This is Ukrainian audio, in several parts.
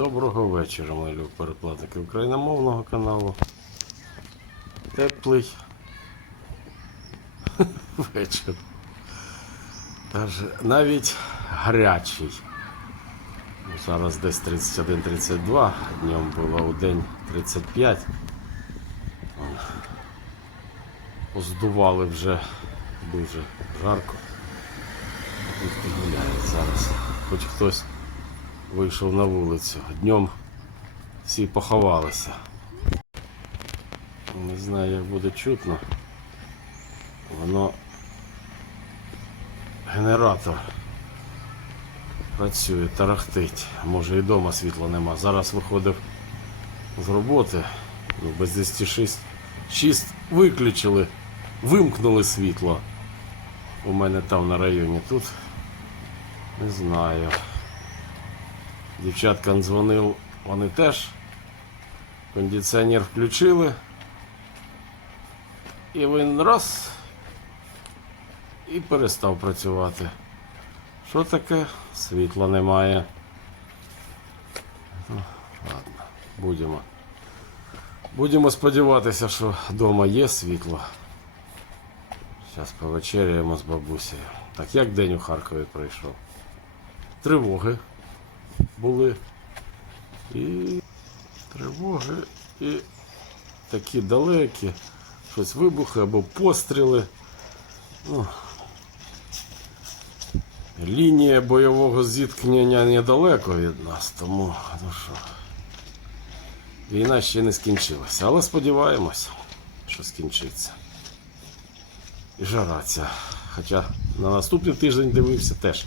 Доброго вечора, мої любі переплатники україномовного каналу. Теплий вечір. Навіть гарячий. Ну, Зараз десь 31-32, днем було у день 35. Вон. Поздували вже дуже жарко. Дітки гуляють зараз. Хоч хтось вийшов на вулицю. Днем всі поховалися. Не знаю, як буде чутно. Воно генератор працює, тарахтить. Може і вдома світла нема. Зараз виходив з роботи. Ну, без 10 6, 6 виключили, вимкнули світло. У мене там на районі тут. Не знаю. Дівчаткам дзвонив, вони теж кондиціонер включили. І він раз і перестав працювати. Що таке? Світла немає. Ну, ладно, будемо. Будемо сподіватися, що вдома є світло. Зараз повечеряємо з бабусею. Так як день у Харкові пройшов? Тривоги були. І тривоги, і такі далекі, щось вибухи або постріли. Ну, лінія бойового зіткнення недалеко від нас, тому ну що, війна ще не скінчилася. Але сподіваємось, що скінчиться. І жара ця. Хоча на наступний тиждень дивився теж.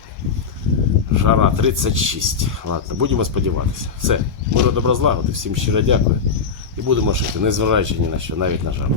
Жара 36. Ладно, будемо сподіватися. Все, миру добра всім щиро дякую. І будемо жити, незважаючи ні на що, навіть на жару.